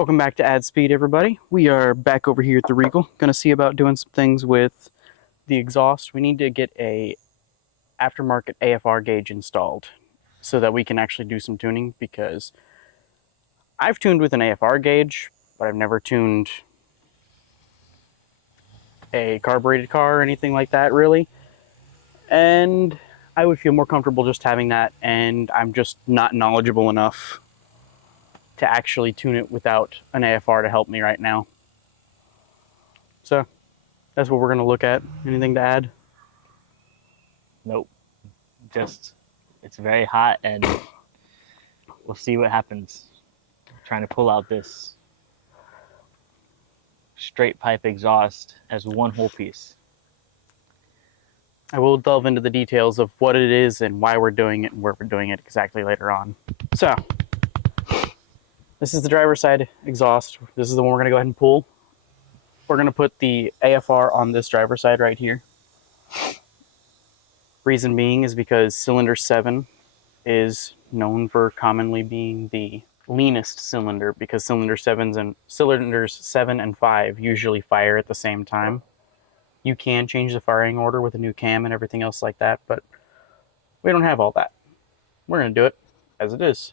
Welcome back to AddSpeed, everybody. We are back over here at the Regal. Going to see about doing some things with the exhaust. We need to get a aftermarket AFR gauge installed so that we can actually do some tuning, because I've tuned with an AFR gauge, but I've never tuned a carbureted car or anything like that, really. And I would feel more comfortable just having that, and I'm just not knowledgeable enough to actually tune it without an AFR to help me right now. So that's what we're going to look at. Anything to add? Nope. Just, it's very hot and we'll see what happens. Trying to pull out this straight pipe exhaust as one whole piece. I will delve into the details of what it is and why we're doing it and where we're doing it exactly later on. So, this is the driver's side exhaust. This is the one we're going to go ahead and pull. We're going to put the AFR on this driver's side right here. Reason being is because cylinder 7 is known for commonly being the leanest cylinder, because cylinders 7 and 5 usually fire at the same time. You can change the firing order with a new cam and everything else like that, but we don't have all that. We're going to do it as it is.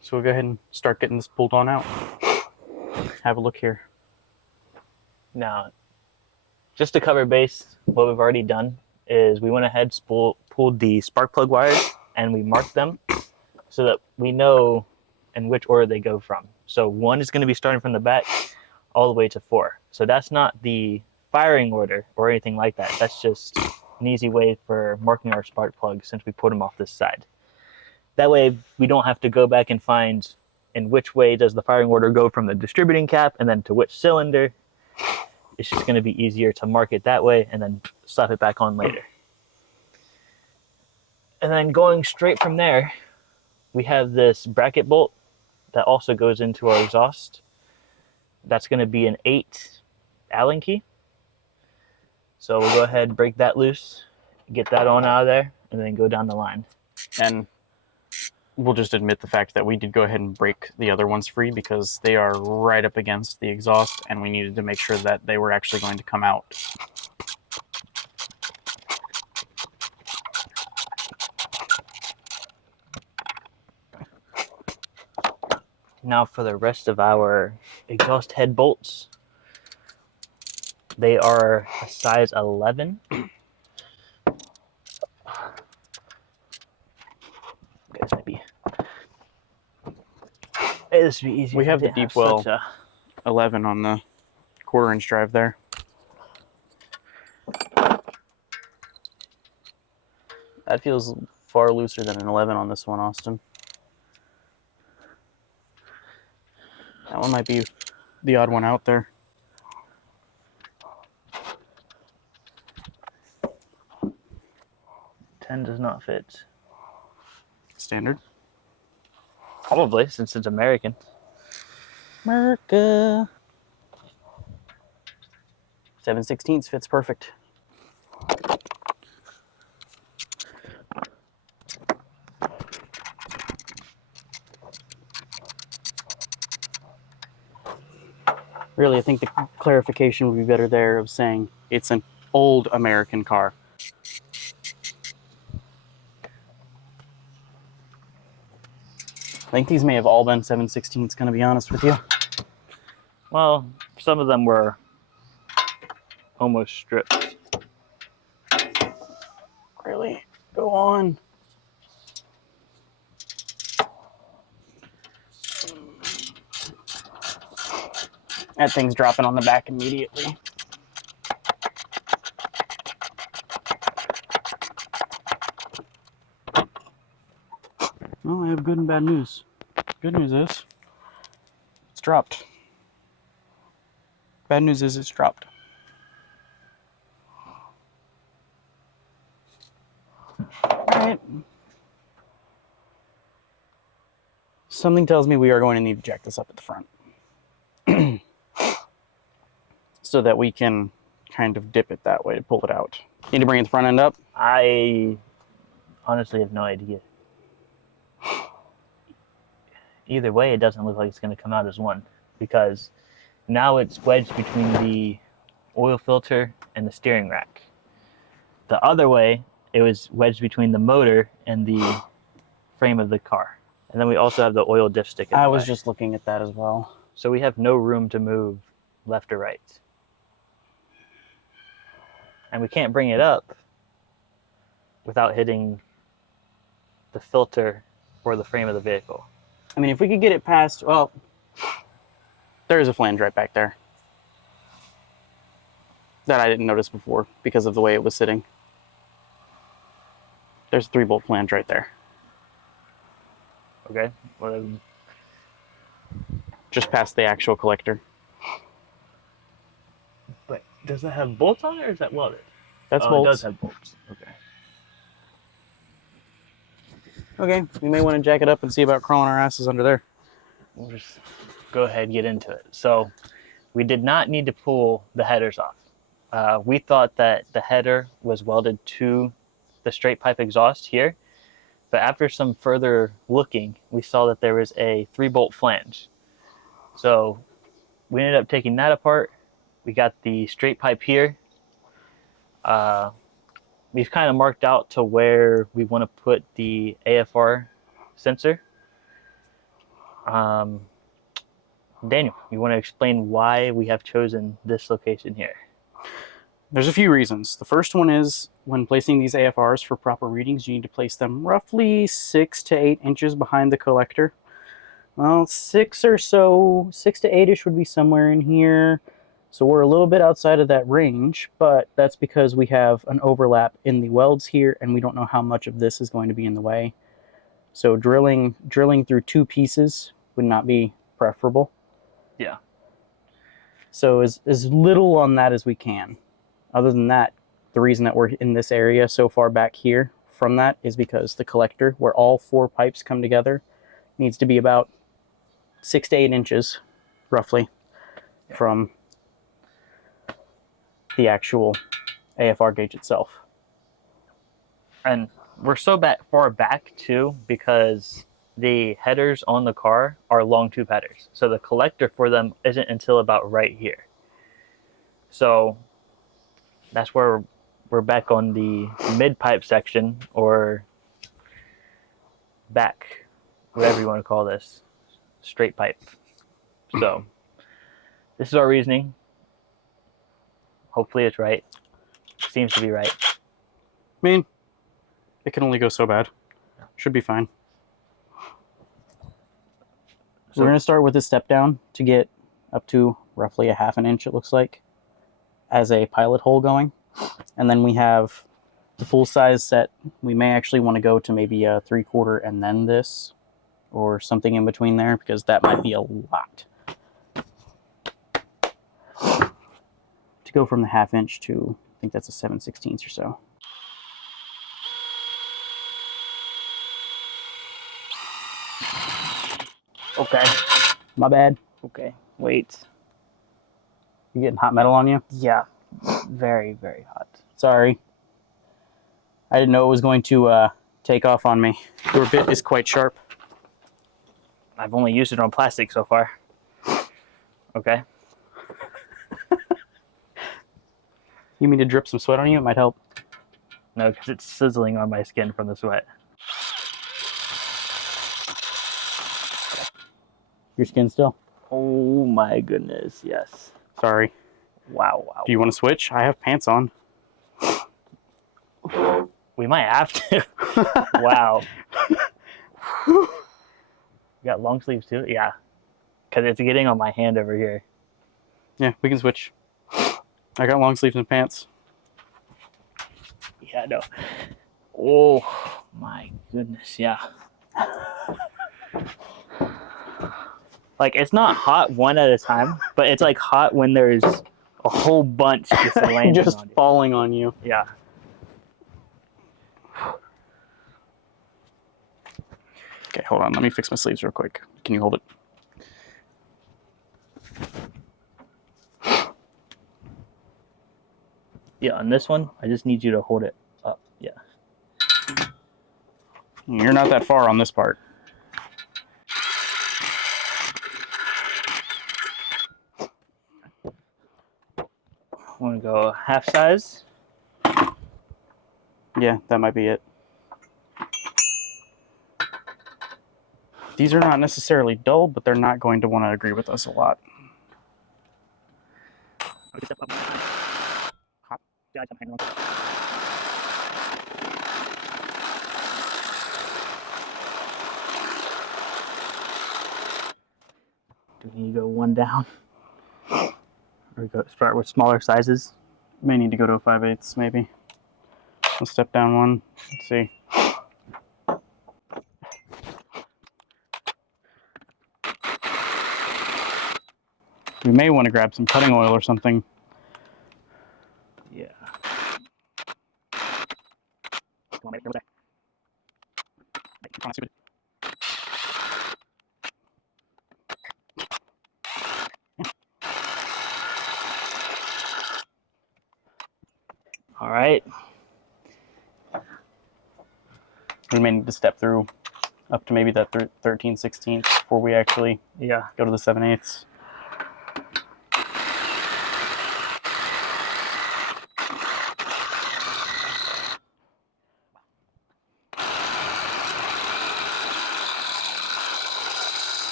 So we'll go ahead and start getting this pulled on out. Have a look here. Now, just to cover base, what we've already done is we went ahead, pulled the spark plug wires, and we marked them so that we know in which order they go from. So 1 is going to be starting from the back all the way to 4. So that's not the firing order or anything like that. That's just an easy way for marking our spark plugs since we put them off this side. That way we don't have to go back and find in which way does the firing order go from the distributing cap and then to which cylinder. It's just going to be easier to mark it that way and then slap it back on later. And then going straight from there, we have this bracket bolt that also goes into our exhaust. That's going to be an 8 Allen key. So we'll go ahead and break that loose, get that on out of there, and then go down the line. And we'll just admit the fact that we did go ahead and break the other ones free because they are right up against the exhaust, and we needed to make sure that they were actually going to come out. Now for the rest of our exhaust head bolts. They are a size 11. Guys, maybe. Hey, this would be easy. We have the deep well 11 on the 1/4-inch drive there. That feels far looser than an 11 on this one, Austin. That one might be the odd one out there. Ten does not fit. Standard? Probably, since it's American. America. 7/16 fits perfect. Really, I think the clarification would be better there of saying it's an old American car. I think these may have all been 7/16s, gonna be honest with you. Well, some of them were almost stripped. Really? Go on. That thing's dropping on the back immediately. Well, I have good and bad news. Good news is it's dropped. Bad news is it's dropped. Alright. Something tells me we are going to need to jack this up at the front. So that we can kind of dip it that way to pull it out. Need to bring the front end up? I honestly have no idea. either way, it doesn't look like it's going to come out as one, because now it's wedged between the oil filter and the steering rack. The other way, it was wedged between the motor and the frame of the car. And then we also have the oil dipstick in I the was way. just looking at that as well. So we have no room to move left or right. And we can't bring it up without hitting the filter or the frame of the vehicle. I mean, if we could get it past, well, there is a flange right back there that I didn't notice before because of the way it was sitting. There's a 3-bolt flange right there. Okay? Well, Just past the actual collector. but does it have bolts on it, or is that welded? That's It bolts. does have bolts. Okay. Okay, we may want to jack it up and see about crawling our asses under there. We'll just go ahead and get into it. So we did not need to pull the headers off. We thought that the header was welded to the straight pipe exhaust here, but after some further looking, we saw that there was a 3-bolt flange. So we ended up taking that apart. We got the straight pipe here. We've kind of marked out to where we want to put the AFR sensor. Daniel, you want to explain why we have chosen this location here? There's a few reasons. The first one is when placing these AFRs for proper readings, you need to place them roughly 6 to 8 inches behind the collector. Well, 6 or so, 6 to 8-ish would be somewhere in here. So we're a little bit outside of that range, but that's because we have an overlap in the welds here, and we don't know how much of this is going to be in the way. So drilling through 2 pieces would not be preferable. Yeah. So as little on that as we can. Other than that, the reason that we're in this area so far back here from that is because the collector, where all 4 pipes come together, needs to be about 6 to 8 inches, roughly, from the actual AFR gauge itself. And we're so far back too because the headers on the car are long tube headers. So the collector for them isn't until about right here. So that's where we're back on the mid pipe section, or back, whatever you want to call this, straight pipe. So this is our reasoning. Hopefully it's right. Seems to be right. I mean, it can only go so bad. Should be fine. So we're going to start with a step down to get up to roughly a 1/2 inch, it looks like, as a pilot hole going. And then we have the full size set. We may actually want to go to maybe a 3/4 and then this, or something in between there, because that might be a lot. To go from the 1/2 inch to, I think that's a 7/16 or so. Okay. My bad. Okay. Wait. You getting hot metal on you? Yeah. Very, very hot. Sorry. I didn't know it was going to take off on me. Your bit is quite sharp. I've only used it on plastic so far. Okay. You mean to drip some sweat on you? It might help. No, because it's sizzling on my skin from the sweat. Your skin still? Oh my goodness, yes. Sorry. Wow, wow. Do you want to switch? I have pants on. We might have to. Wow. You got long sleeves too? Yeah. Because it's getting on my hand over here. Yeah, we can switch. I got long sleeves and pants. Yeah, no. Oh my goodness, yeah. Like, it's not hot one at a time, but it's like hot when there's a whole bunch just landing Just on you. falling on you. Yeah. Okay, hold on. Let me fix my sleeves real quick. Can you hold it? Yeah, on this one, I just need you to hold it up. Yeah. You're not that far on this part. Want to go half size? Yeah, that might be it. These are not necessarily dull, but they're not going to want to agree with us a lot. Hot. Do we need to go one down? Or we go start with smaller sizes? May need to go to a 5/8, maybe. We'll step down one. Let's see. We may want to grab some cutting oil or something. Yeah. Come on, go back. All right. We may need to step through up to maybe that 13/16 before we actually go to the 7/8.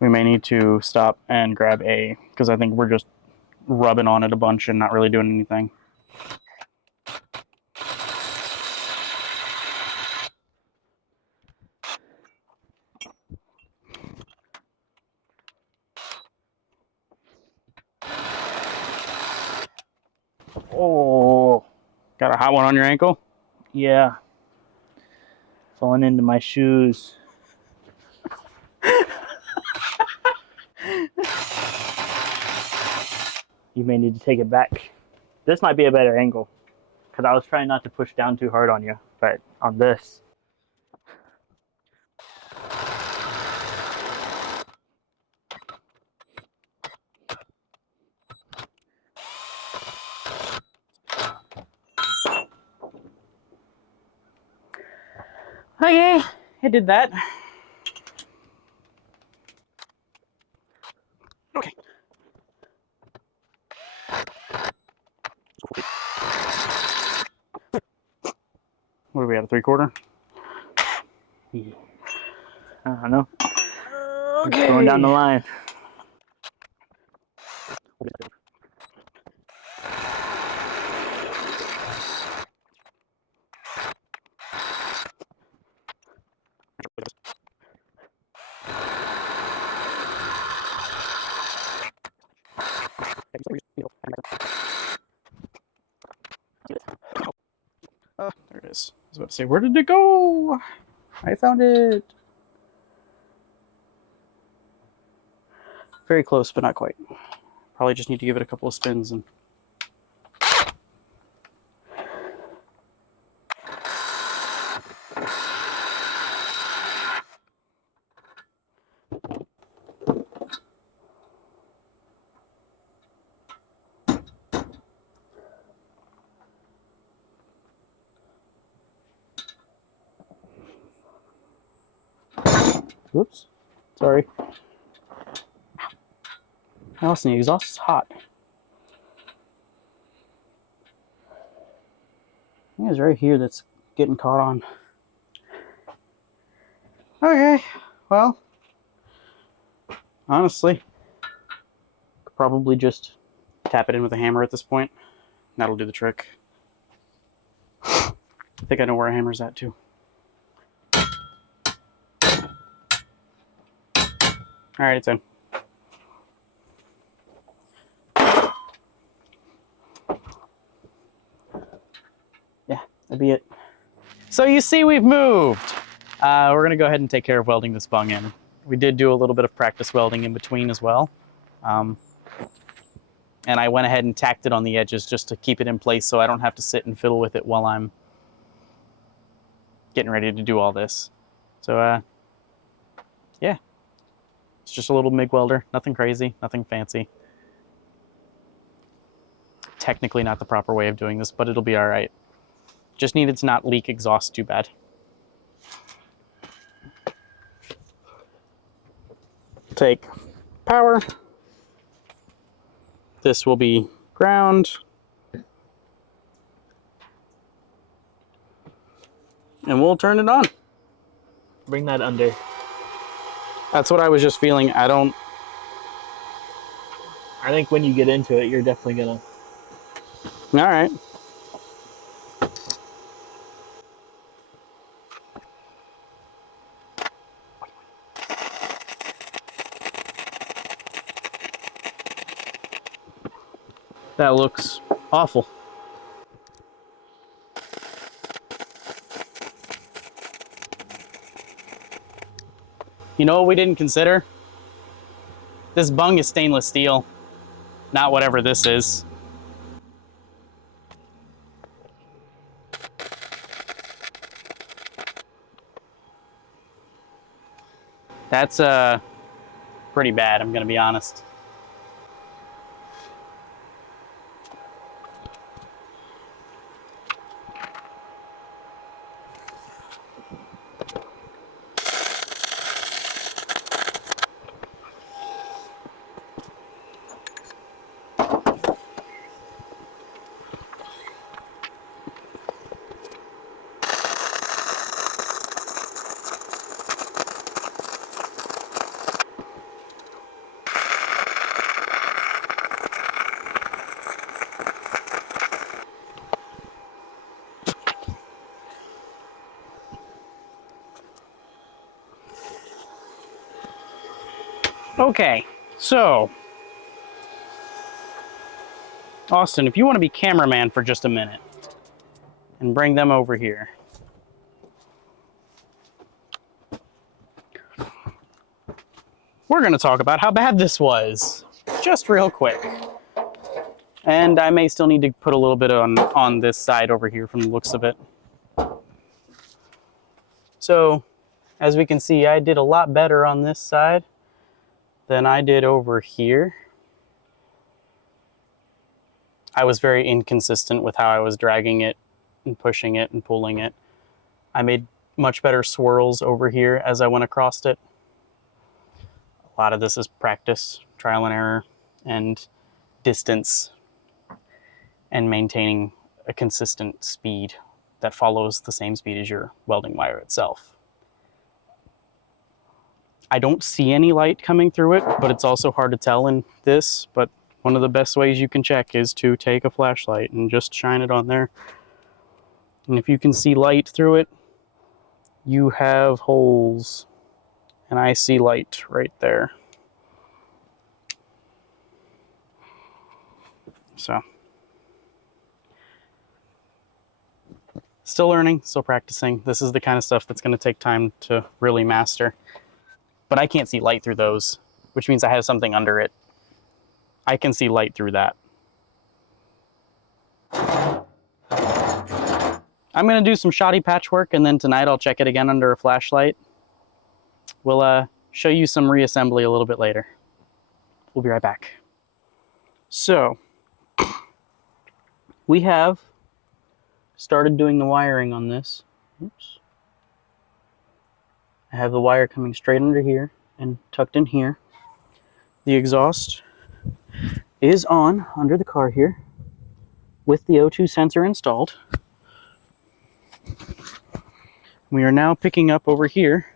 We may need to stop and grab A, because I think we're just rubbing on it a bunch and not really doing anything. Oh, got a hot one on your ankle? Yeah. Falling into my shoes. You may need to take it back. This might be a better angle, because I was trying not to push down too hard on you, but on this. Okay, I did that. Okay. What are we at, a 3/4? Yeah. I don't know. Okay. Going down the line. Oh, there it is. I was about to say, where did it go? I found it. Very close, but not quite. Probably just need to give it a couple of spins and. Whoops. Sorry. Allison, the exhaust is hot. I think it's right here that's getting caught on. Okay, well, honestly, could probably just tap it in with a hammer at this point. That'll do the trick. I think I know where a hammer's at too. All right, it's in. Yeah, that'd be it. So you see we've moved. We're gonna go ahead and take care of welding this bung in. We did do a little bit of practice welding in between as well. And I went ahead and tacked it on the edges just to keep it in place so I don't have to sit and fiddle with it while I'm getting ready to do all this. So yeah, it's just a little MIG welder, nothing crazy, nothing fancy. Technically not the proper way of doing this, but it'll be all right. Just needed to not leak exhaust too bad. Take power, this will be ground. And we'll turn it on. Bring that under. That's what I was just feeling. I think when you get into it, you're definitely gonna. All right. That looks awful. You know what we didn't consider? This bung is stainless steel, not whatever this is. That's pretty bad, I'm gonna be honest. Okay, so Austin, if you want to be cameraman for just a minute and bring them over here. We're going to talk about how bad this was, just real quick. And I may still need to put a little bit on this side over here from the looks of it. So, as we can see, I did a lot better on this side than I did over here. I was very inconsistent with how I was dragging it and pushing it and pulling it. I made much better swirls over here as I went across it. A lot of this is practice, trial and error, and distance, and maintaining a consistent speed that follows the same speed as your welding wire itself. I don't see any light coming through it, but it's also hard to tell in this. But one of the best ways you can check is to take a flashlight and just shine it on there. And if you can see light through it, you have holes. And I see light right there. So, still learning, still practicing. This is the kind of stuff that's going to take time to really master. But I can't see light through those, which means I have something under it. I can see light through that. I'm going to do some shoddy patchwork, and then tonight I'll check it again under a flashlight. We'll show you some reassembly a little bit later. We'll be right back. So, we have started doing the wiring on this. Oops. I have the wire coming straight under here and tucked in here. The exhaust is on under the car here with the O2 sensor installed. We are now picking up over here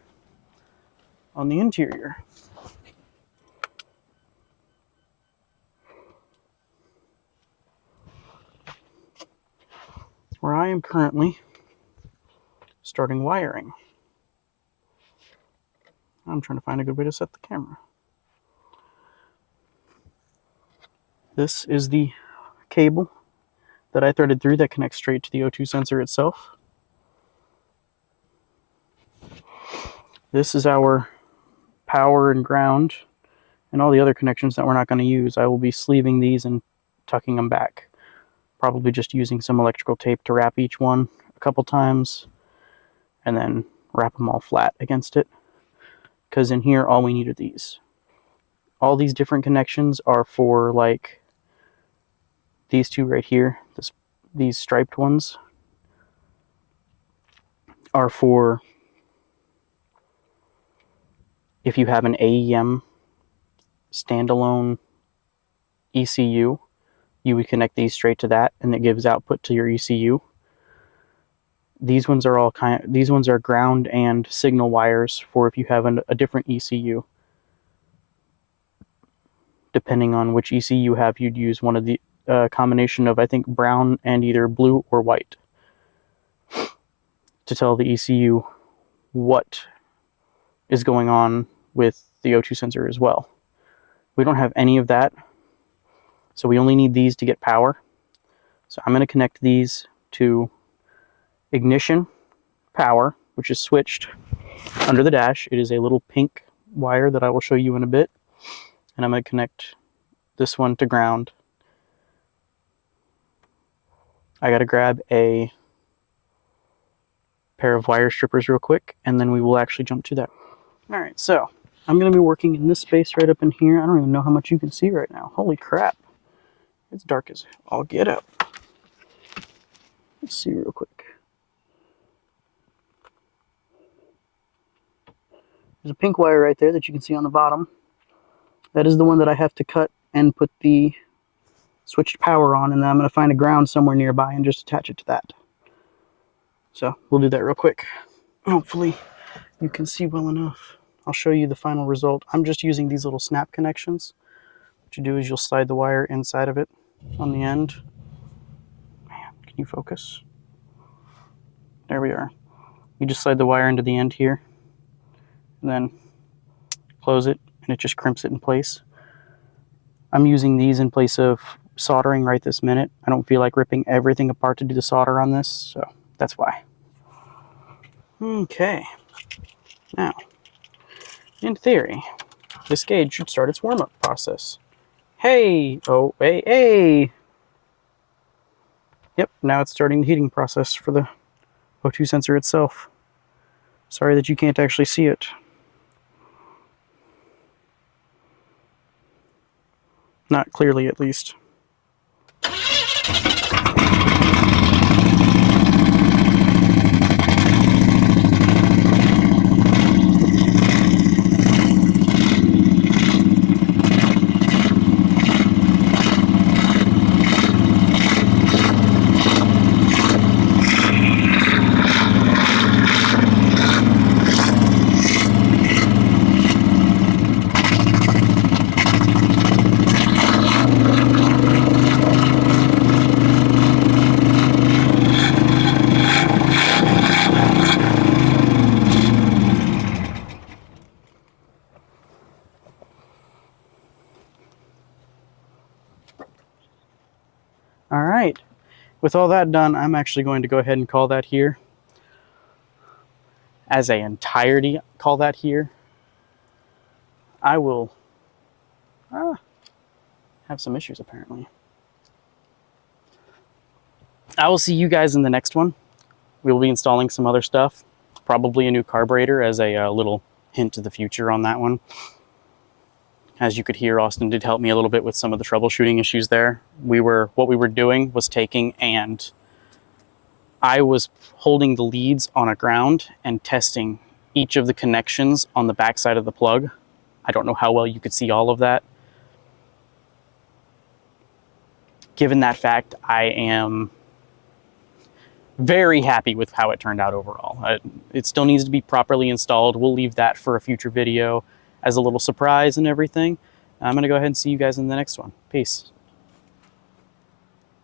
on the interior. Where I am currently starting wiring. I'm trying to find a good way to set the camera. This is the cable that I threaded through that connects straight to the O2 sensor itself. This is our power and ground and all the other connections that we're not going to use. I will be sleeving these and tucking them back. Probably just using some electrical tape to wrap each one a couple times and then wrap them all flat against it. Because in here, all we need are these. All these different connections are for, like, these two right here, these striped ones are for if you have an AEM standalone ECU, you would connect these straight to that, and it gives output to your ECU. These ones are these ones are ground and signal wires for if you have a different ECU. Depending on which ECU you have, you'd use one of the combination of, I think, brown and either blue or white to tell the ECU what is going on with the O2 sensor as well. We don't have any of that, so we only need these to get power. So I'm going to connect these to ignition power, which is switched under the dash. It is a little pink wire that I will show you in a bit. And I'm going to connect this one to ground. I got to grab a pair of wire strippers real quick, and then we will actually jump to that. All right, so I'm going to be working in this space right up in here. I don't even know how much you can see right now. Holy crap. It's dark as all get up. Let's see real quick. There's a pink wire right there that you can see on the bottom. That is the one that I have to cut and put the switched power on, and then I'm going to find a ground somewhere nearby and just attach it to that. So we'll do that real quick. Hopefully you can see well enough. I'll show you the final result. I'm just using these little snap connections. What you do is you'll slide the wire inside of it on the end. Man, can you focus? There we are. You just slide the wire into the end here, and then close it, and it just crimps it in place. I'm using these in place of soldering right this minute. I don't feel like ripping everything apart to do the solder on this, so that's why. Okay, now, in theory, this gauge should start its warm-up process. Hey, oh, hey, hey! Yep, now it's starting the heating process for the O2 sensor itself. Sorry that you can't actually see it. Not clearly, at least. All right, with all that done, I'm actually going to go ahead and call that here. As an entirety, call that here. I will have some issues apparently. I will see you guys in the next one. We will be installing some other stuff, probably a new carburetor as a little hint to the future on that one. As you could hear, Austin did help me a little bit with some of the troubleshooting issues there. What we were doing was taking, and I was holding the leads on a ground and testing each of the connections on the backside of the plug. I don't know how well you could see all of that. Given that fact, I am very happy with how it turned out overall. It still needs to be properly installed. We'll leave that for a future video as a little surprise and everything. I'm going to go ahead and see you guys in the next one. Peace.